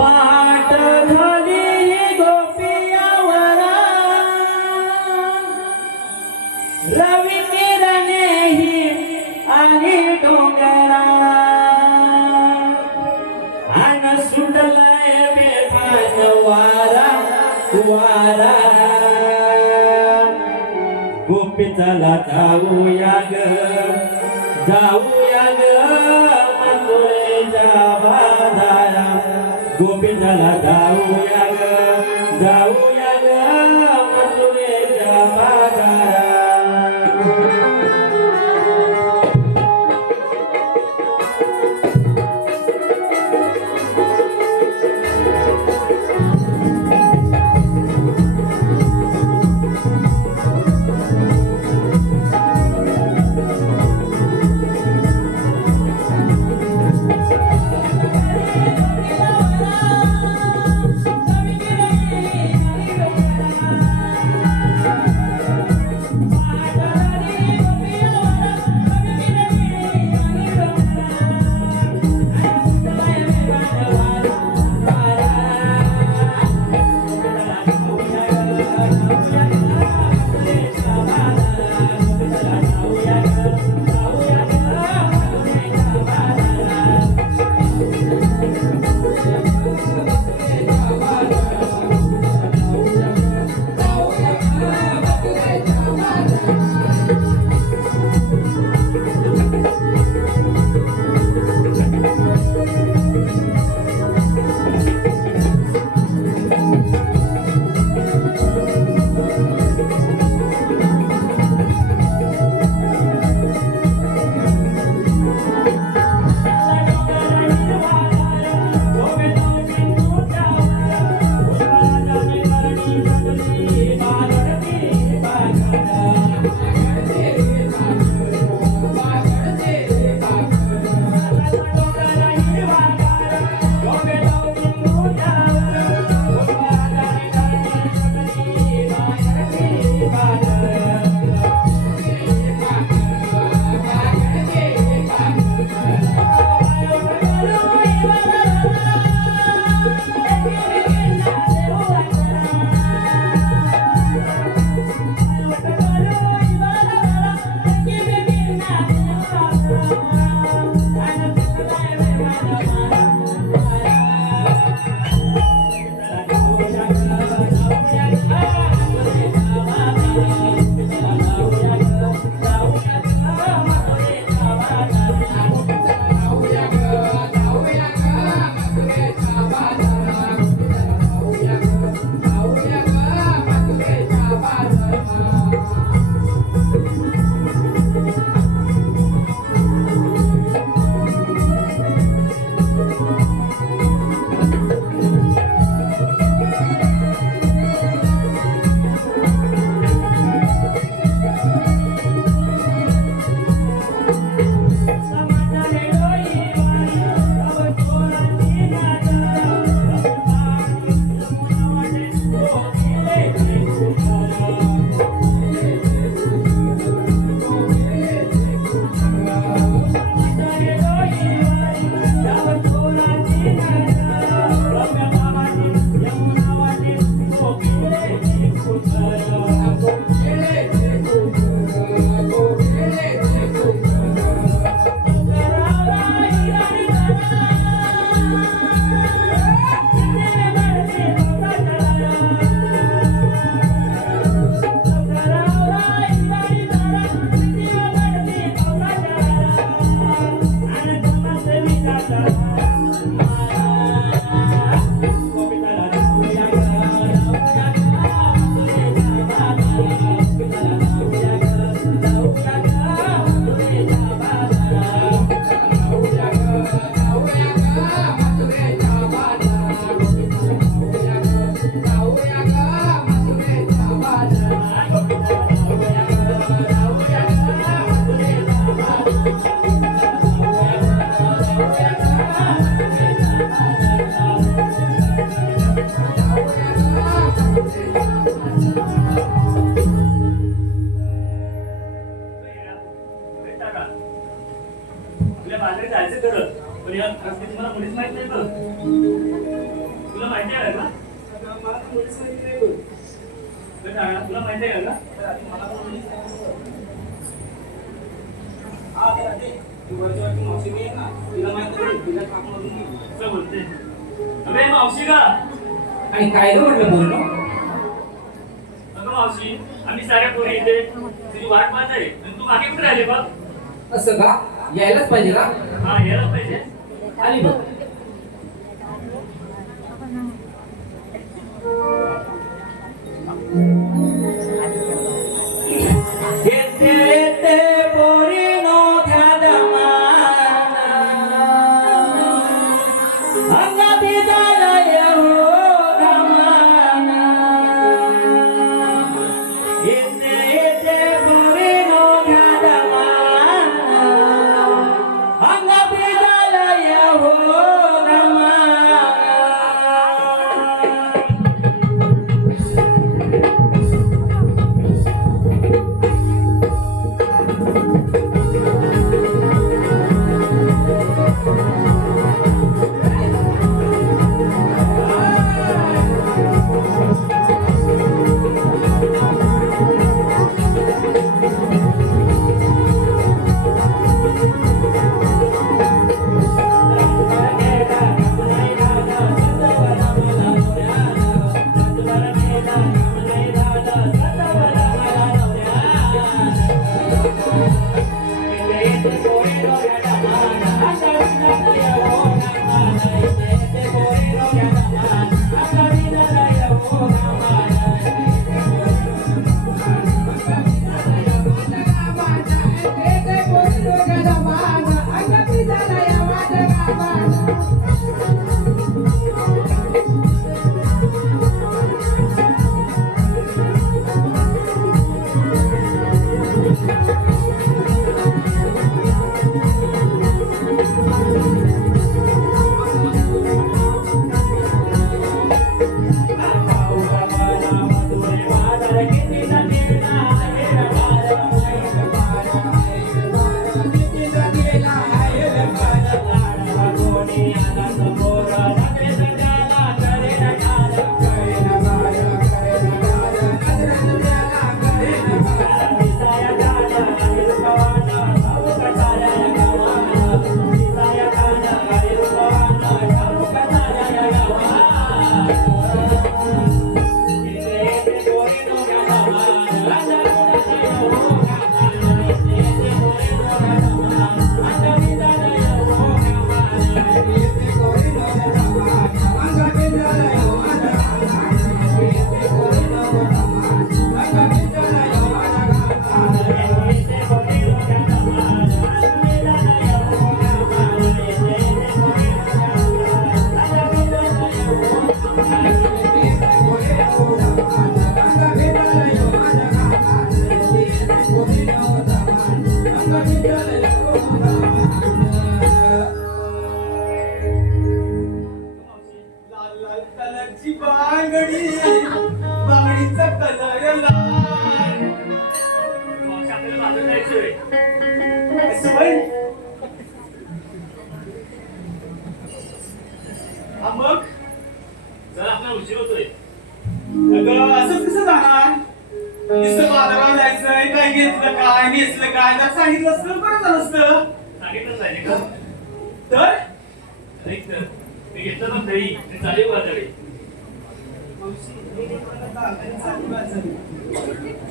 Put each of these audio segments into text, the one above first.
पाट झाली गोपियावरा रवी किरणेही आली डोंगरा आन सुटलाय बेभान वारा वारा गोपी चला जाऊया ग मथुरेच्या बाजारा गोपी चला जाऊया ग मथुरेच्या बाजारा माहिती आहे का? असं बोलते. अबे मावशी का? आणि काय ग म्हटलं बोलणं? अगं मावशी, आम्ही साऱ्या पोरी इथे तुझी वाट पाहत आहे आणि तू मागे कुठे राहिले बघ? असं का? यायलाच पाहिजे का? हा, यायला पाहिजे. आली बघ. येते येते पोरीनो ध्यानमाना, अंगाती झालंय हो घमाना. येते येते पोरीनो ध्यानमाना, अंगाती झालंय हो घमाना. लाल लाल कलरची बांगडी, बांगडीचा कलर लाल. मावशी, आपल्याला बाजारात जायचंय. असं होय? हा मग जरा आपल्याला उशीर होतोय. अगं असंच कसं जाणार? नुसतं बाजारात जायचंय, काय घेतलं काय नेसलं काय जर सांगितलं असतं बरं झालं असतं. सांगितलं पाहिजे का? तर ऐक तर, मी घेतलं ना दही, ते चालेल माझ्याकडे.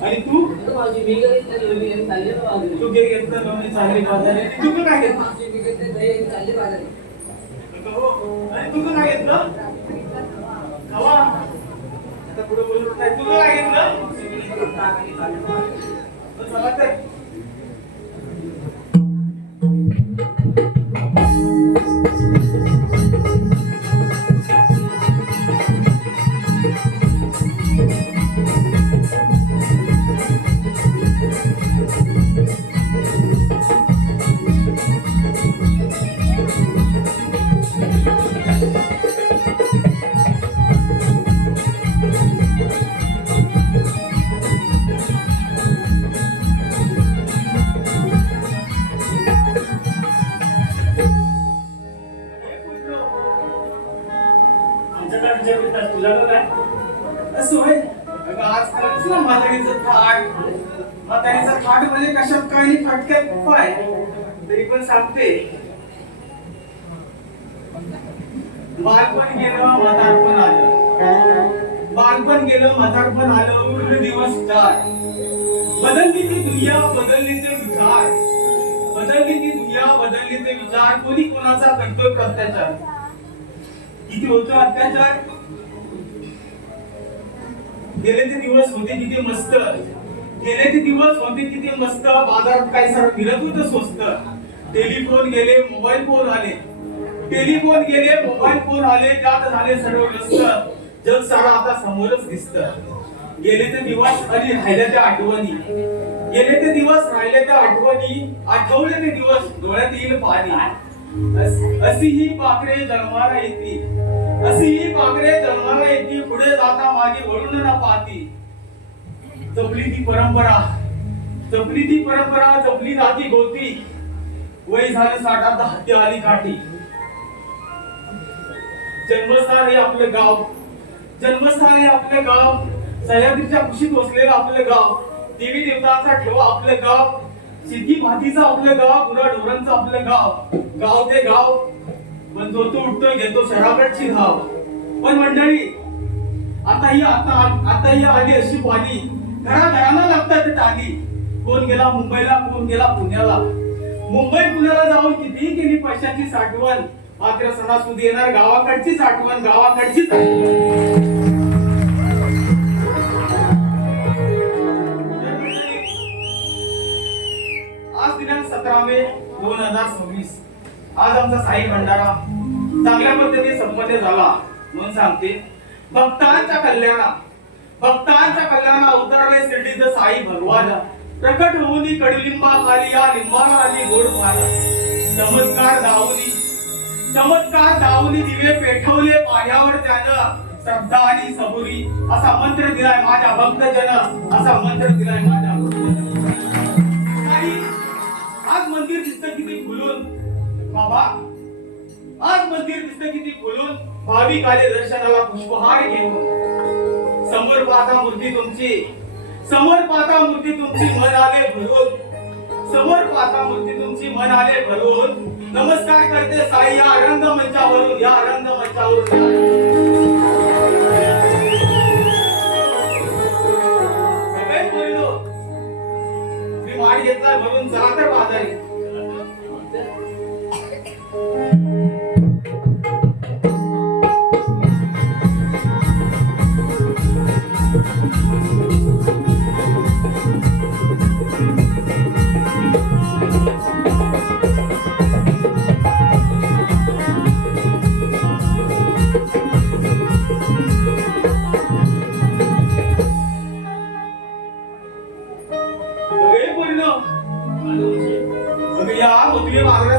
आणि तू माझी मी चालली तू घे घेतलं लोणी चांगली बाजारे. तू का काय घेतलं? चालली बाजारी. अगं हो. आणि तू का काय घेतलं? हवा. आता पुढे बोलू काय? तू का काय घेतलं? चला तर. आमच्याकडे जे बोलतात, तुला का काय? असं होय? अगं आजकालच ना म्हातारीचं थाट म्हणजे कशात काय नाही फटक्यात पाय तरी पण सांगते बालपण गेलं म्हातारपण आलं बालपण गेलं म्हातारपण आलं पूर्ण दिवस चार बदलली ती दुनिया बदलली ते विचार बदलली ती दुनिया बदलली ते विचार कोणी कोणाचा करतोय अत्याचार किती होतो अत्याचार गेले ते दिवस होते किती मस्त गेले ते दिवस होते किती मस्त बाजारात काय सर फिरत होतं स्वस्त टेलिफोन गेले मोबाईल फोन आले टेलिफोन गेले मोबाईल फोन आले त्यात झाले सर्व व्यस्त जग सारा आता समोरच दिसतं गेले ते दिवस आणि राहिले त्या आठवणी गेले ते दिवस राहिले त्या आठवणी आठवले ते दिवस डोळ्यात येईल पाणी अशी ही पाखरे जन्माला येती अशी ही पाखरे जन्माला येती पुढे जाता मागे वळून न पाहती जपली ती परंपरा जपली जाती गोती वय झालं 60 आता हत्या आली काठी जन्मस्थान हे आपलं गाव सह्याद्रीच्या कुशीत वसलेलं आपलं गाव देवी देवतांचा ठेवा आपलं गाव शेती भातीचं आपलं गाव गुराढोरांचं आपलं गाव ते गाव पण जो तो उठतोय घेतो शहराकडची धाव पण मंडळी आता ही आली अशी पाणी घराघरांना लागतात टाली कोण गेला मुंबईला कोण गेला पुण्याला मुंबई पुण्याला जाऊन कितीही केली पैशाची साठवण मात्र सणासुदी येणार गावाकडचीच आठवण आज दिनांक 17 मे 2026 आज आमचा साई भंडारा चांगल्या पद्धतीने संपन्न झाला म्हणून सांगते भक्तांच्या कल्याणा उतरले शिर्डीचं साई भगवान प्रकट होऊन कडुलिंबा खाली या लिंबाला आली गोड पाला चमत्कार दावली दिवे पेठवले पाण्यावर त्यानं श्रद्धा आणि सबुरी असा मंत्र दिलाय माझ्या भक्तजन आज मंदिर दिसतं किती फुलून बाबा आज मंदिर दिसतं किती फुलून भाविक आले दर्शनाला पुष्पहार घेऊन समोर पाहता मूर्ती तुमची मन आले भरून नमस्कार करते साई या रंगमंचावरून मी माड घेतला भरून चला तर बाजारी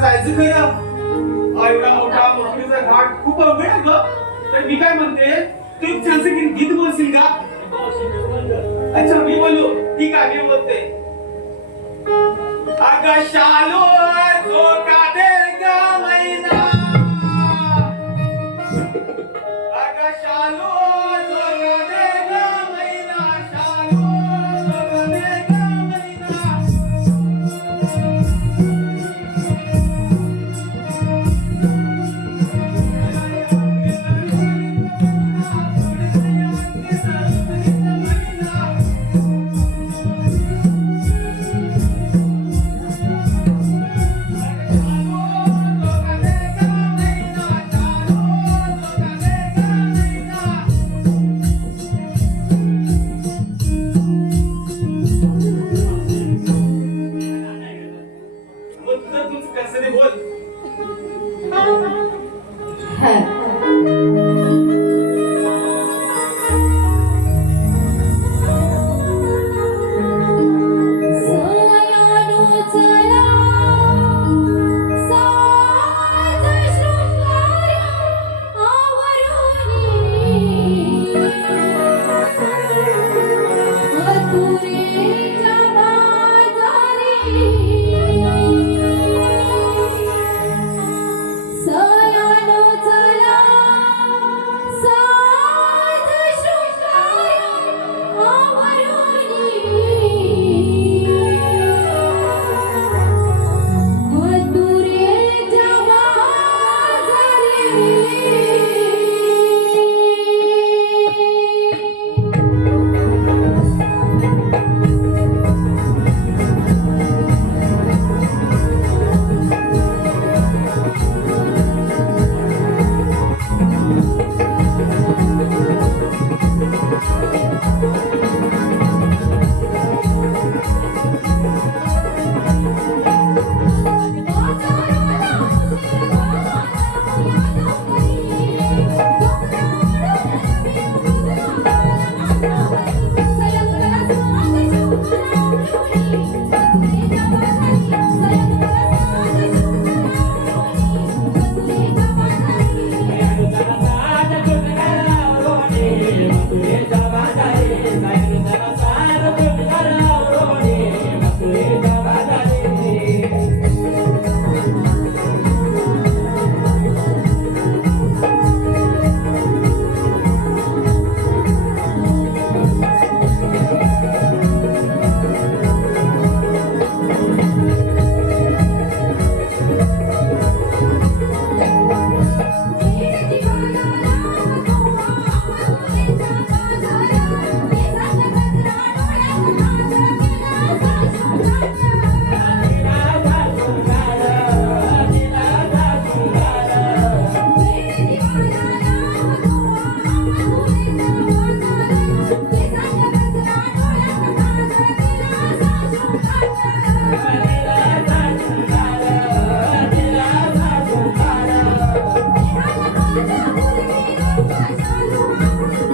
जायचं खरं एवढा मोठा मोठीचा घाट खूप अवघड आहे ग तर मी काय म्हणते तू एक छानसं गीत बोलशील का अच्छा मी बोलू ठीक आहे मी बोलते अगं शालो धोका दे ग मैना अगं शालो धोका दे ग मैना शालो धोका दे ग मैना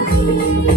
Thank you.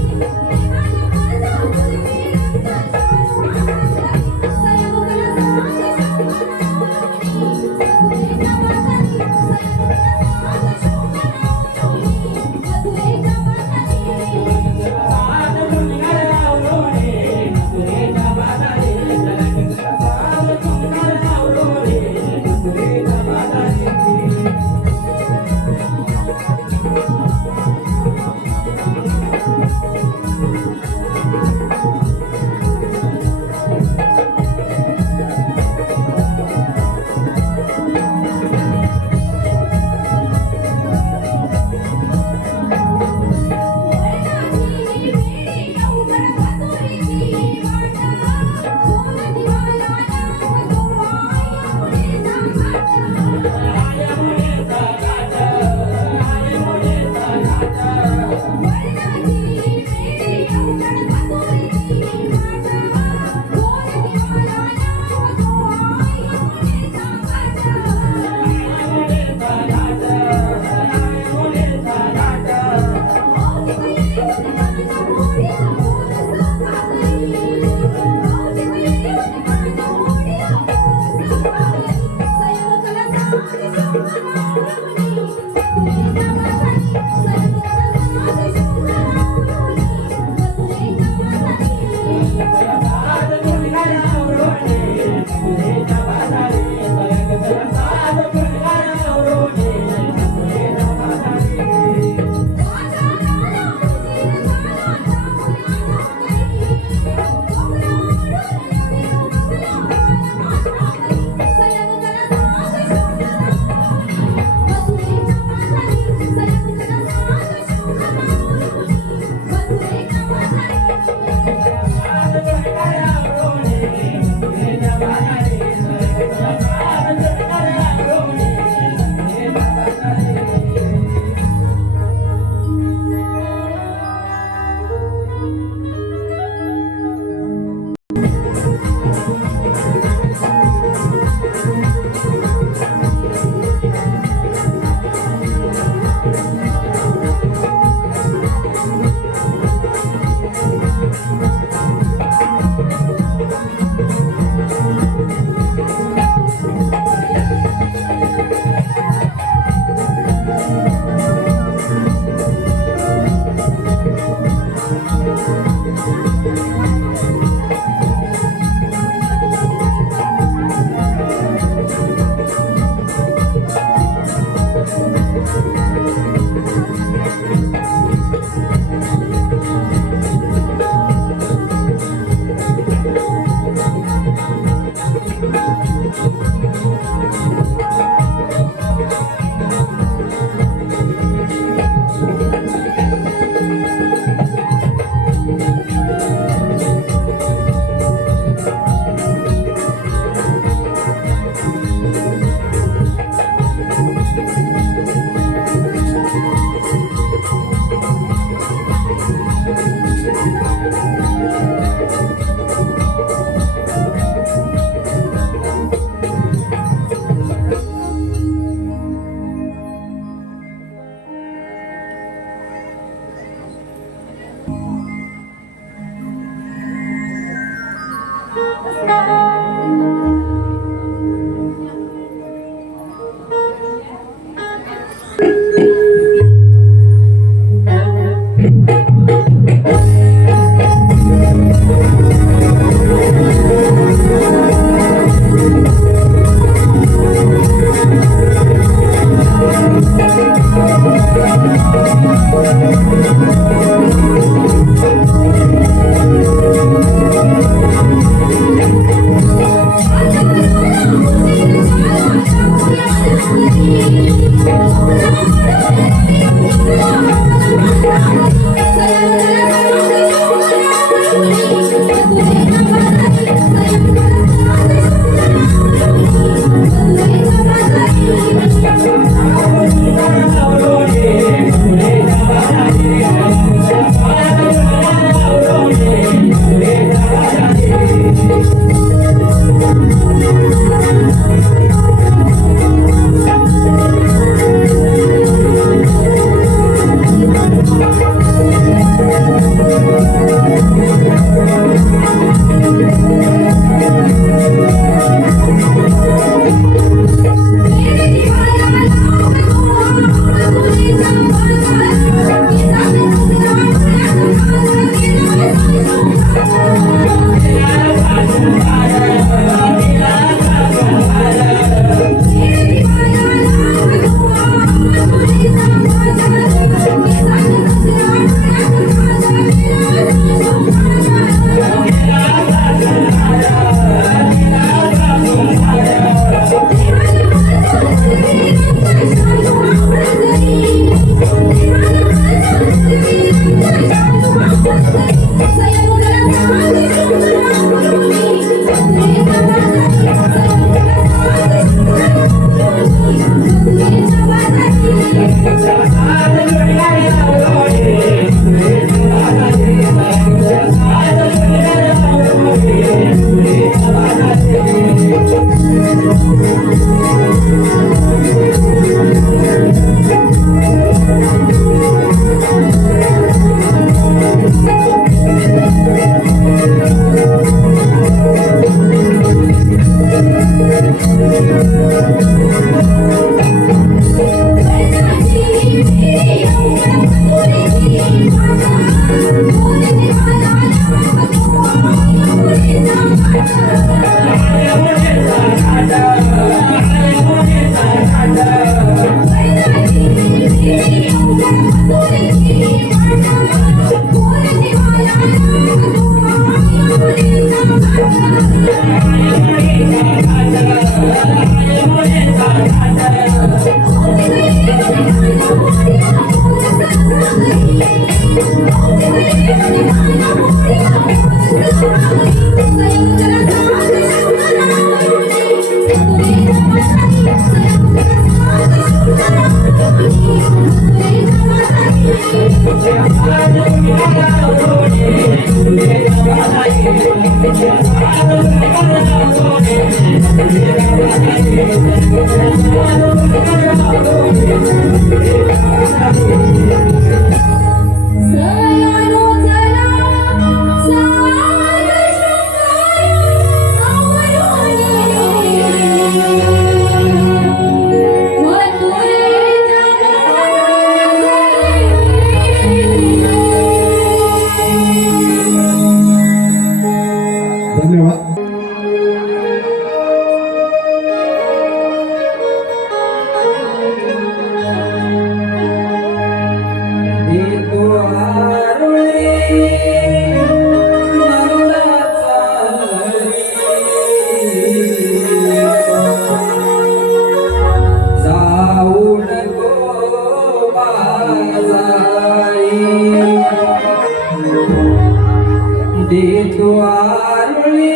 देतो आरुळी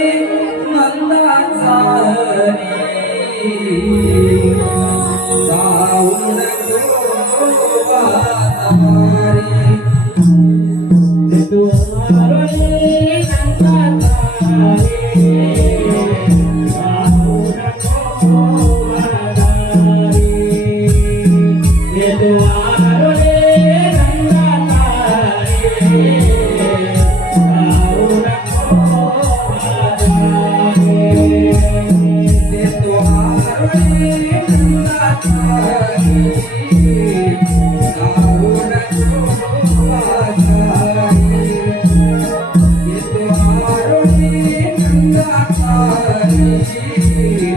मंदाचा हरी जाऊन गोवारी देतो आरुळी मंदाचा हरी जाऊन गोवारी देतो आरुळी मंदाचा हरी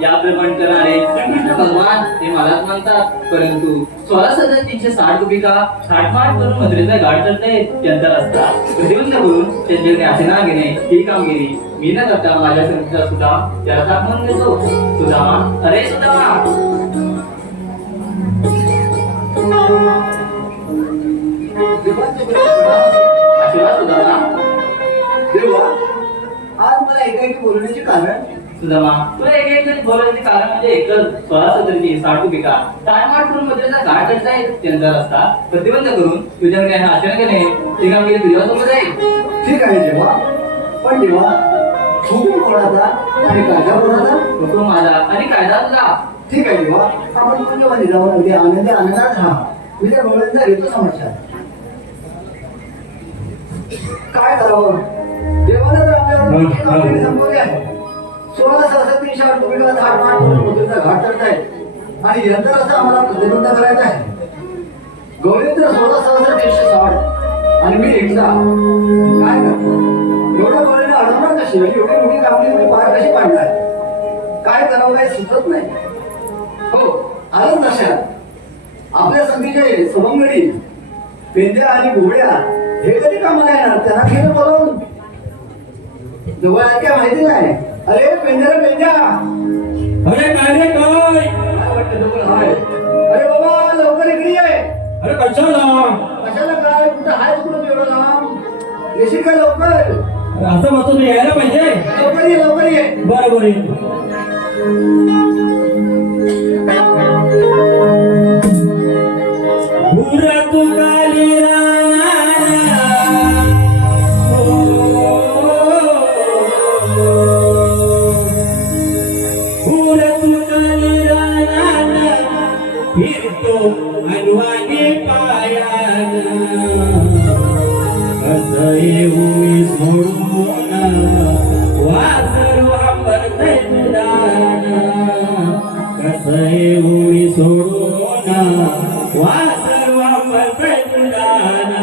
या प्रमाण करणारे श्रीकृष्ण भगवान हे मलाच म्हणतात, परंतु 16,360 गोपिका थाटमाट करून मथुरेचा घाट चढतायत त्यांचा रस्ता प्रतिबंध करून त्यांच्याकडे आचरणात घेणे ही कामगिरी मी न करता माझ्या संगीता सुद्धा त्याला दाखवून देतो. सुदामा, अरे सुदामा, आशीर्वाद सुदामा. देवा, आज मला एकाएकी बोलण्याचे कारण सुदामा, तुला एक बोलायचे कारण म्हणजे एकच 16,360 गोपिका ताटमाट करून मथुरेचा घाट चढतायत त्यांचा रस्ता प्रतिबंध करून तुझ्याकडे आचरण घेणे ही कामगिरी तुझ्यासोबत जाईल. ठीक आहे देवा, पण देवा हुकूम कोणाचा आणि कायदा कोणाचा? हुकूम माझा आणि कायदा तुझा. ठीक आहे देवा, आपण पुण्यवानी जाऊन अगदी आनंदात राहा. उद्या भगवानचा घेतो समाचार. काय करावं? देवानं तर आपल्यावर मोठी कामगिरी संपवली आहे. 16,360 गोपिका थाटमाट करून मथुरेचा घाट चढतायत आणि यंत्र असं आम्हाला प्रतिबंध करायचा आहे. गौरींद्र 16,360 आणि मी एकटा काय करतो? एवढ्या गौरीने अडवणार कशी एवढी मोठी कामगिरी पार कशी पाडणार काय करावं काही सुचत नाही. हो आलंच लक्षात आपल्या संधीचे सवंगडी पेंद्या आणि घोड्या हे कधी कामाला येणार त्यांना घेणं बोलवून जवळ काय माहिती नाही. अरे पेंद्या रे पेंद्या अरे काय रे काय काय वाटतं जवळ हाय. अरे बाबा लवकर इकडे ये. अरे कशाला कशाला काय कुठं हाय कुठं एवढं लांब येशील का लवकर. अरे असं म्हणतो तू यायला पाहिजे. लवकर ये बरोबर आहे. पुरा तू काली फिरतो अनवानी पायान कसं येऊ मी सोडून वासर वापरते मुलान कसं येऊ मी सोडून वासर वापरते मुलान.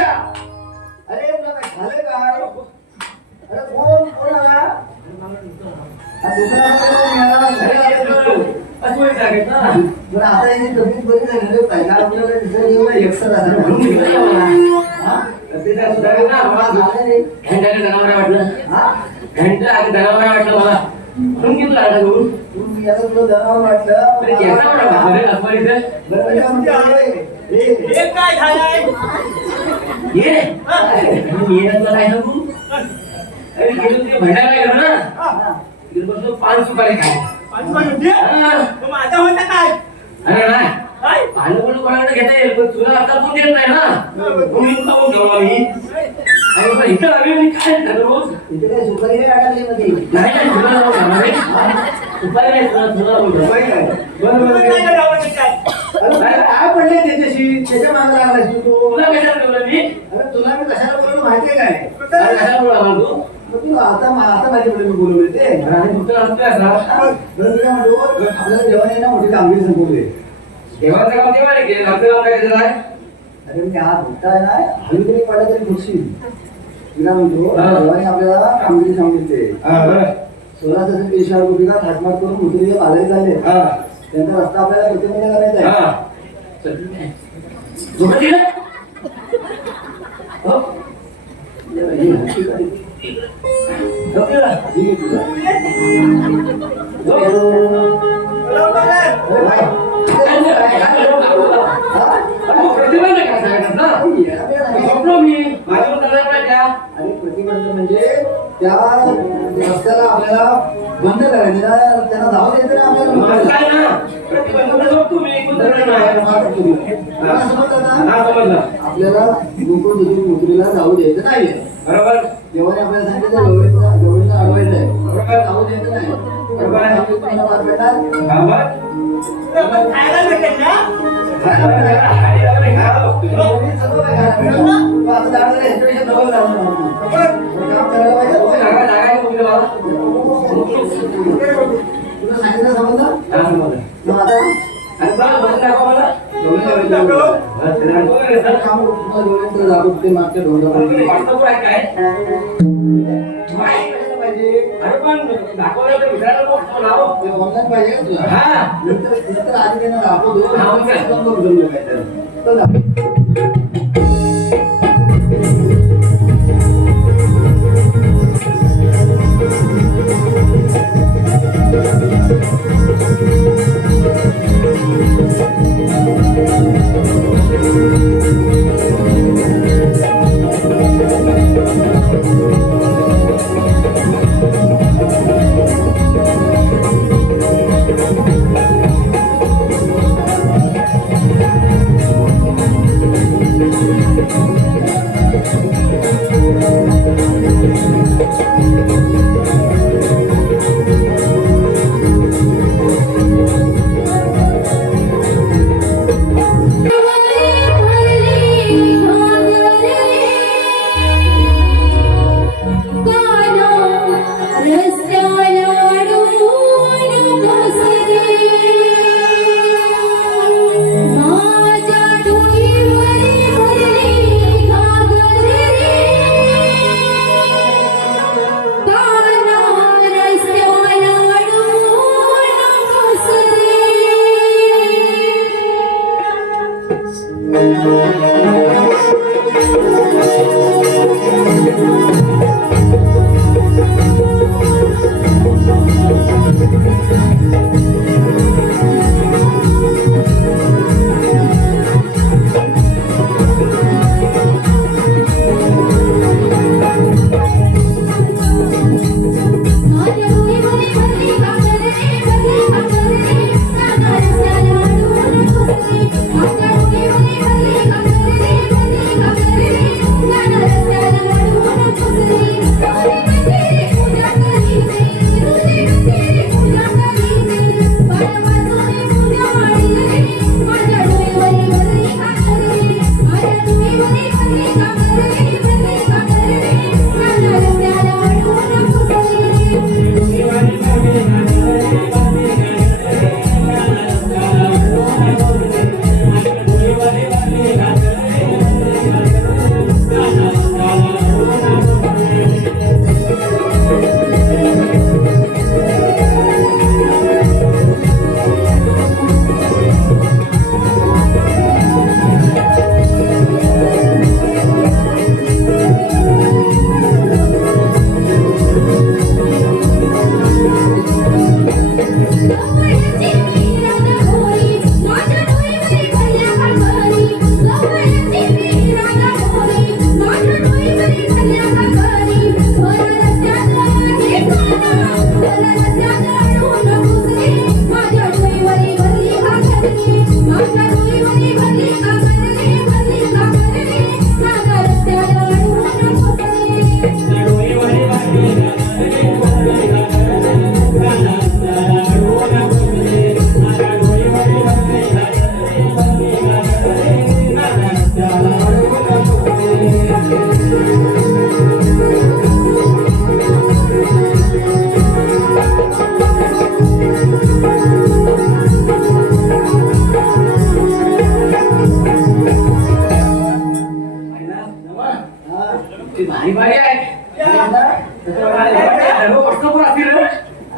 अरे तुला काय झालं काय? अरे कोण आला? हा दुकानात मिळाला, घरी आला दिसतो. बरं आता याची तब्येत बरी झाली रे. पहिला आपल्याला दिसायला एवढा एकसर झाला म्हणून इकडे येऊ ना. हा? तब्येत काय सुधारली ना? मला झालं रे. हा? तू याला तुला जनावर वाटलं. बरं म्हणजे आमच्या आले. हे काय झालंय पान सुपारी खाय मग माझा होता काय अरे नाही पाहिलं पण कोणाकडे घेता येईल पण तुला आता तू देत नाही ना तुम्ही खाऊन घेऊ आम्ही आणि पण इथं आम्ही मी काय खातो रोज इथे काय सुपारी नाही अडकली मध्ये. नाही नाही तुला जाऊ खाणार नाही. सुपारी नाही तुला रोज सुपारी काय? तुम्ही काय करावं ते काय अरे काय पडले त्याच्याशी? त्याच्या मागे लागलाय तू. तुला कशाला ठेवलं मी अरे तुला मी कशाला बोललो माहितीये काय? अरे कशाला बोलला तू मग तू आता माझ्याकडे मी बोलवले ते. आणि तुझं असतं असा बरं तुला म्हणतो आपल्याला जेवण आहे ना मोठी कामगिरी संपवली. देवाचं काम तेव्हा नाही केलं आमचं काम काय त्याचं आहे अरे मी हा भुट्टा आहे ना हलू तरी पडला तरी खुशी तुला म्हणतो हा. देवाने आपल्याला कामगिरी सांगितली. बरं 16,000 रुपये थाटमाट करून मुसलीचे बाजारी झाले. त्यांचा रस्ता आपल्याला प्रतिबंध करायचा आहे. हा झोपत गेलं? हो? ये, ठीक आहे. झोप गेलं? ठीक आहे, ठीक आहे. अरे भाई, काय झालं? काय झालं? हा? अरे मग प्रतिबंध काय सांगितलं ना? मी झोपलो मी माझ्यावर तणाव नाही त्या आणि प्रतिबंध म्हणजे त्या रस्त्याला आपल्याला बंद करायचं ना, त्यांना जाऊ द्यायचं ना माझं आपल्याला. काय ना प्रतिबंध झोपतो मी कोणतं नाही तुला समजलं ना? हा समजलं आपल्याला गोकुळ मुद्रीला जाऊ द्यायचं नाही. बरोबर देवाने आपल्याला सांगितलं गवळीला अडवायचं आहे. बरोबर. जाऊ द्यायचं नाही. बरोबर आहे. तुम्हाला वाद भेटणार? हा बरं. मग खायला भेटेल ना देवाने सगळं काय खायला भेटणार. तू आता जाणार आहे, ह्याच्यापेक्षा डबल जाणार नाही. काम करायला पाहिजे. जागा जागा कुठे मला तुला सांगितलं समजलं? हा समजलं मग आता आणि बरं बरं दाखव मला काम तुला डोळ्यांकडे दाखवतो ते मागच्या डोंगरावर. व्हॉट्सअपवर आहे काय पाहिजे अरे पण दाखवलं तर विचारायला नको नाव ऑनलाईन पाहिजे का तुला? हा नंतर आधी त्यांना दाखवतो. हा, मग काय? नंतर बदलून काय तर. चल दाखव. भारी भारी आहे व्हॉट्सअपवर असतील रे.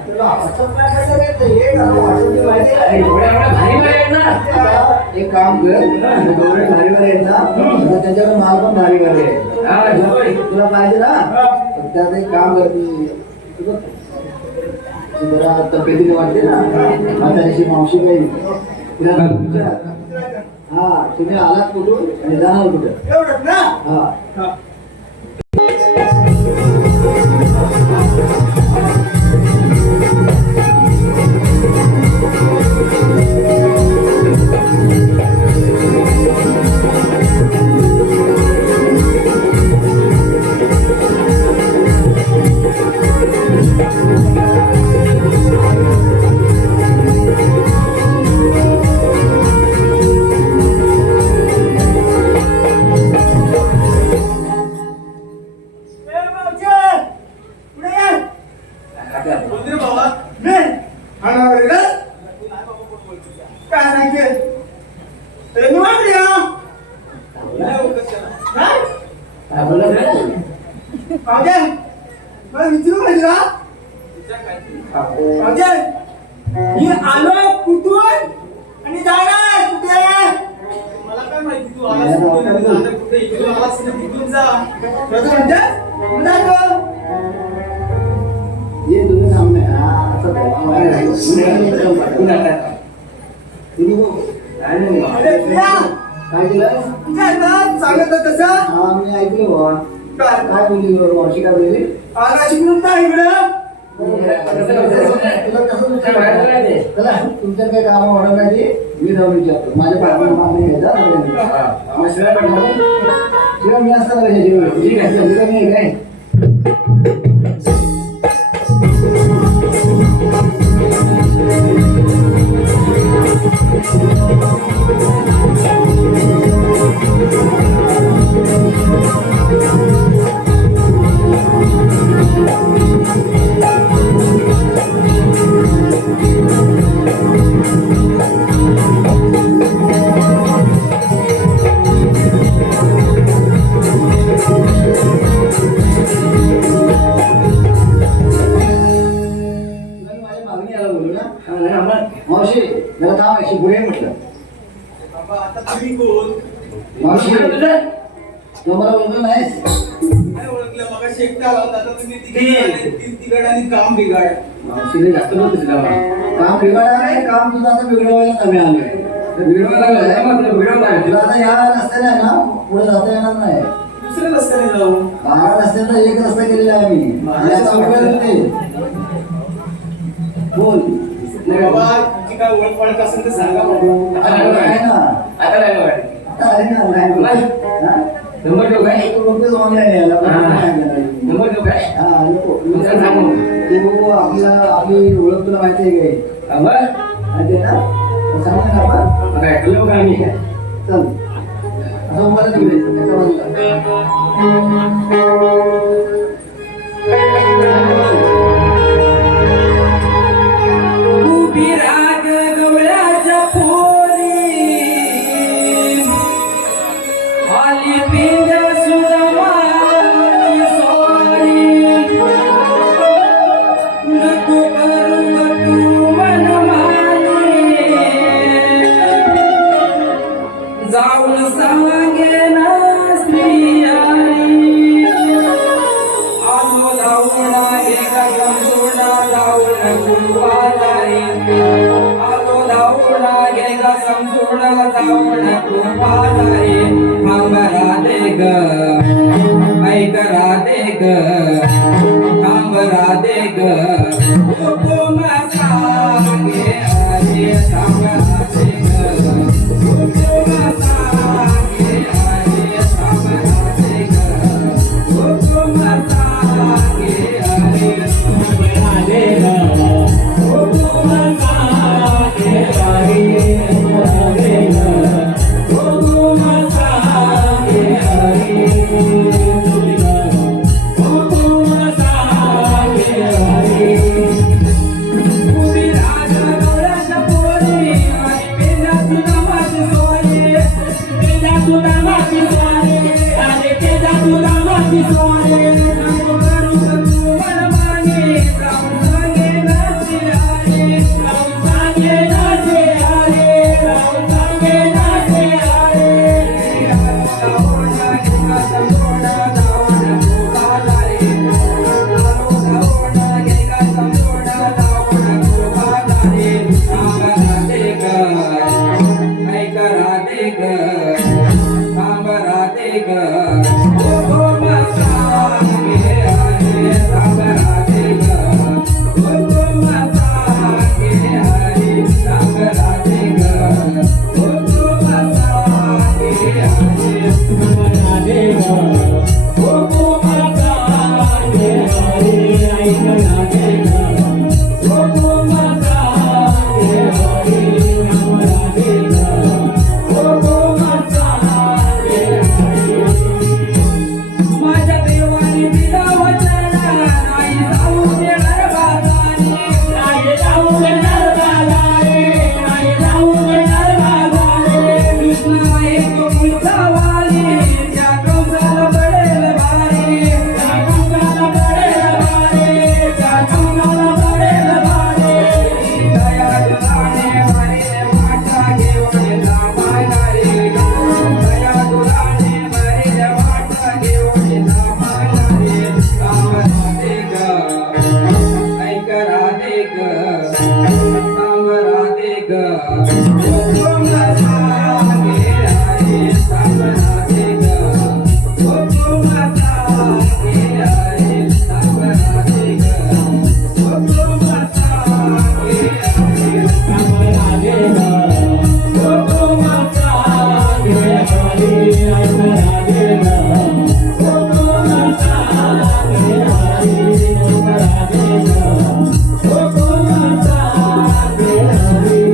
तुला WhatsApp काय करायचं? ये ना, WhatsApp ची माहिती आहे. एवढ्या भारी भारी आहेत ना. आता एक काम कर, गवळे भारी भारी आहेत ना, तर त्यांच्याकडे माल पण भारी भारी आहे. हा, होय. तुला पाहिजे ना, तर त्यात एक काम कर, तुझं जरा तब्येतीने वाटते ना, म्हातारीची मावशी काही तिला विचार. हा, तुम्ही आलात कुठून आणि जाणार कुठं एवढंच ना. हा. बोल रे बाबा. काय सांगते काय बोलत रे? मला विचारू पाहिजे ना. मी आलो कुठून आणि जाणार कुठे. मला काय माहिती तू आलास कुठून आणि जाणार कुठे. इकडून आलास ना तिकडून जा. ये तुम्ही सामने असं काय केलं सांगत तसं. हा मी ऐकलं बाबा. काय बोलली मावशी काय बोलली. तुमच्या काही काम होणार नाही. मी जाऊन विचारतो माझ्या पाठवून मागणी घ्यायचा शिवाय मी असताना ठीक आहे मी काय. मावशी मला काम आहे पुढे म्हटलं. बाबा आता तुम्ही कोण. मावशी तू मला बोलतो नाहीस. काय ओळखलं मग शेकटा होता. आता तुम्ही तीन तिघड आणि काम बिघाड. मावशीने जास्त बोलतोस का मला. काम बिघडणार नाही. काम तुझं आता बिघडवायला कमी आलोय. तुला आता या रस्त्याने आहे ना पुढे जाता येणार नाही. दुसऱ्या रस्त्याने जाऊ. 12 रस्त्याचा एक रस्ता केलेला आहे मी. याचा उपयोग नाही. बोल. बाबा तुमची काय ओळख पळख असेल तर सांगा बाबा. आहे ना. आता काय बघा. आता आहे ना. नाही बोल. हा? नंबर देऊ काय? तू रोपच ऑनलाईन यायला नंबर देऊ काय? हा नको. तुमचं सांगू. तू आपली ओळख तुला माहिती आहे काय. माहिती आहे ना. सांग ना आपण. काय देऊ काय मी? चल असं मला तिकडे एका बाजूला. उभी राग गवळ्याच्या पोरी आली पिंड सुरमाची सोरी नको करू तू मनमानी जाऊन सांगे ना स्त्रियानी आलो धावणा एका समजूना जाऊन कुलवादारी आलो धावणा एका समजूना जाऊन कुलवादारी थांबरा दे ग ऐकरा दे ग थांबरा दे ग हुकुम सांगे आजी थांबरा दे ग हुकुम सांगे आजी थांबरा दे ग हुकुम सांगे आजी थांबरा दे ग हुकुम सांगे आजी थांबरा दे ग हुकुम सांगे आजी हुकुम सांगे आजी उभी राग गवळ्याच्या पोरी आणि पेंड्या सुद्धा माझी सोनी पेंड्या सुद्धा माझी सोनी आणि पेंड्या सुद्धा माझी सोनी ग थांब राहते ग हुकुम सांगे हरी थांब राहते ग हुकुम सांगे हरी थांब राहते ग हुकुम सांगे हरी थांब राहते ग हुकुम सांगे हरी ऐक राहते ग हुकुम सांगे हरी थांब राहते ग हुकुम सांगे हरी माझ्या देवाने दिला वचन नाही जाऊ देणार बाजारी नाही जाऊ देणार बाजारी नाही जाऊ देणार बाजारी कृष्ण आहे तो मुळचा वाली त्या कंसाला पडेल भारी त्या कंसाला पडेल भारी त्या कंसाला पडेल भारी दया दुलाने भरे माता घेऊन जा माघारी दया दुलाने भरे माता घेऊन जा माघारी थांब राहते ग ऐक राहते ग थांब राहते ग हुकुम सांगे हरी थांब राहते ग हुकुम सांगे हरी थांब राहते ग हुकुम सांगे हरी थांब राहते ग हुकुम सांगे हरी ऐक राहते ग हुकुम सांगे हरी थांब राहते ग हुकुम सांगे हरी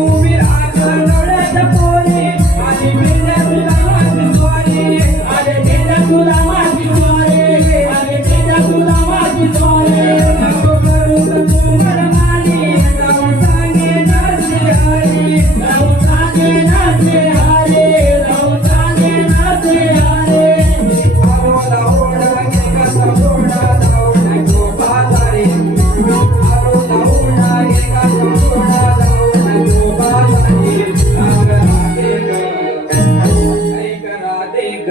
उभी राखण डोळ्याच्या पोरी आणि मेल्या तुला माझी स्वारी आणि मेल्या तुला माझी स्वारी आणि मेल्या तुला माझी स्वारी नको करू तू मनमानी जाऊन सांगे नाचे हरी जाऊन सांगे नाचे हरी जाऊन सांगे नाचे हरी आरोला ओढ घे कसा सोडा जाऊ नको बाजारी आरोला ओढ घे कसा सोडा जाऊ नको बाजारी थांब राहते ग ऐक राहते ग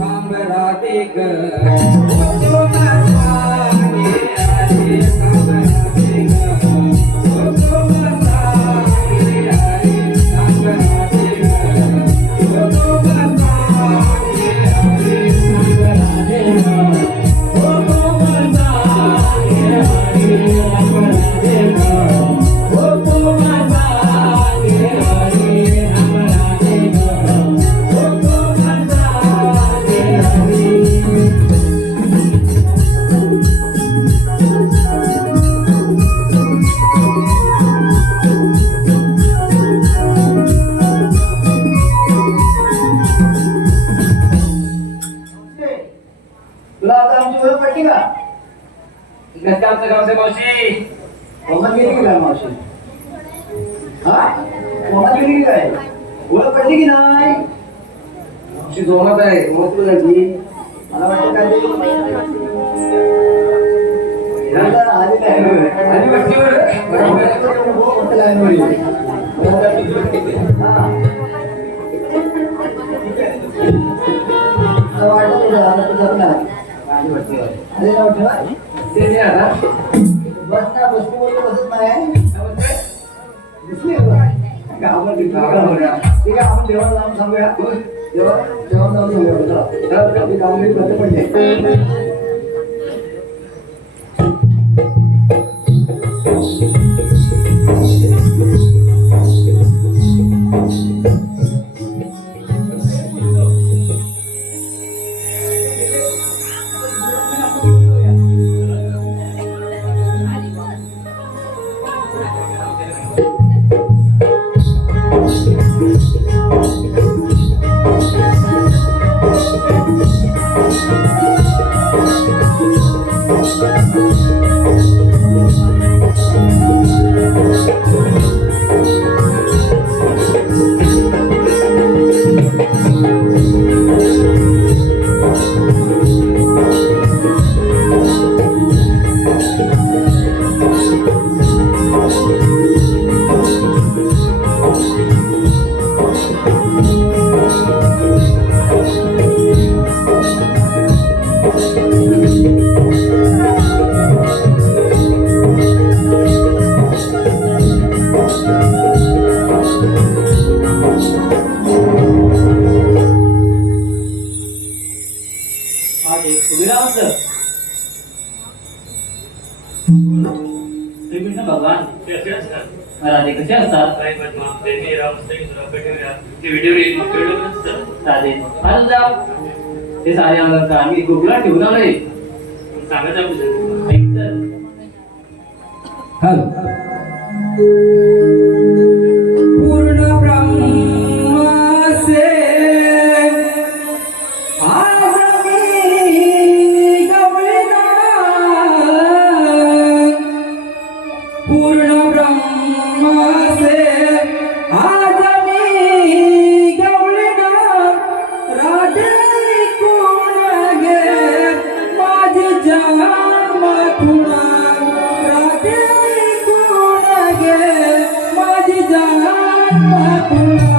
थांब राहते ग हुकुम सांगे हरी थांब राहते ग हुकुम सांगे हरी थांब राहते ग हुकुम सांगे हरी थांब राहते ग हुकुम सांगे हरी थांब राहते ग हुकुम सांगे हरी थांब राहते ग हुकुम सांगे हरी तुला आता आमची ओळख पडली का कसं आमचं गावचं मावशी कोमत गेली की काय मावशी हा कोमत गेली की काय ओळख पडली की नाही मावशी जोमात आहे मग तुला झाली मला वाटतं काय ते आली नाही आणि वरतीवर मोठं लाईन वळली. हा. आता वाटत होतं, आता तू जगणार. अरे नाव ठेवा. ते नाही आता बस ना बसतीवर बसत नाही दिसली का बस? ठीक आहे, आपण देवाला जाऊन सांगूया जेवण जाऊन सांगूया चला आपली कामगिरी बंद पडली. उभे राहा म्हटलं. श्रीकृष्ण भगवान ते असे असतात राधे कसे असतात? काही पद्मा प्रेमी राम इंद्र कटोऱ्या ते व्हिडिओ नसतात राधे आता जा ते सारे अंगण मी गोकुळात ठेवून आलोय. सांगायचं आपलं ऐक तर. हॅलो पूर्ण ब्रह्म से आज मी गवळीला पूर्ण ब्रह्म से आज मी गवळीला राधे कोण गे माझी जान मथुरा राधे कोण गे माझी जान मथुरा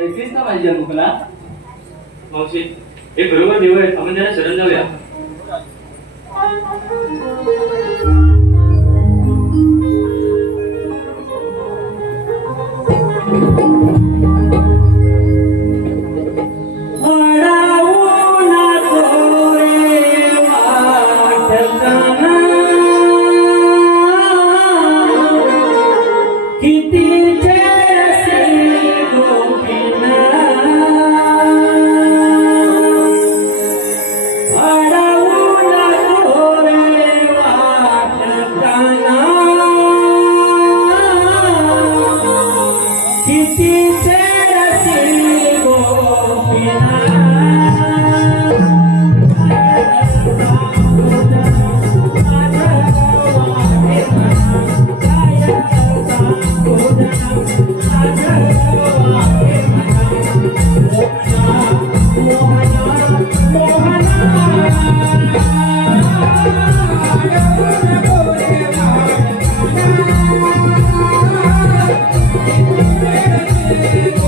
ऐकलीस ना माझी मुखला? मावशी हे बरोबर देव आहे, आपण त्याला शरण जाऊया. Thank you.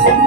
रे